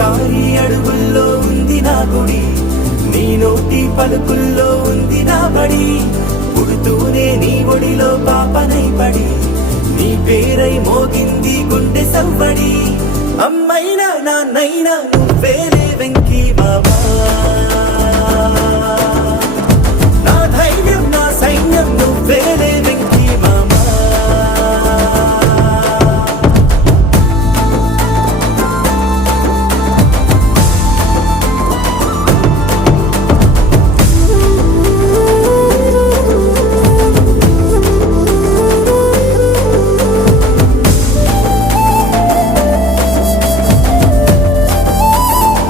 కారి అడుగుల్లో ఉంది నా గుడి, నీ నోటి పలుకుల్లో ఉంది నా బడి. పుడుతూనే నీ ఒడిలో పాపనై పడి, నీ పేరై మోగింది గుండె సవ్వడి. అమ్మైనా నాన్నైనా నువ్వేలే వెంకీ బాబా.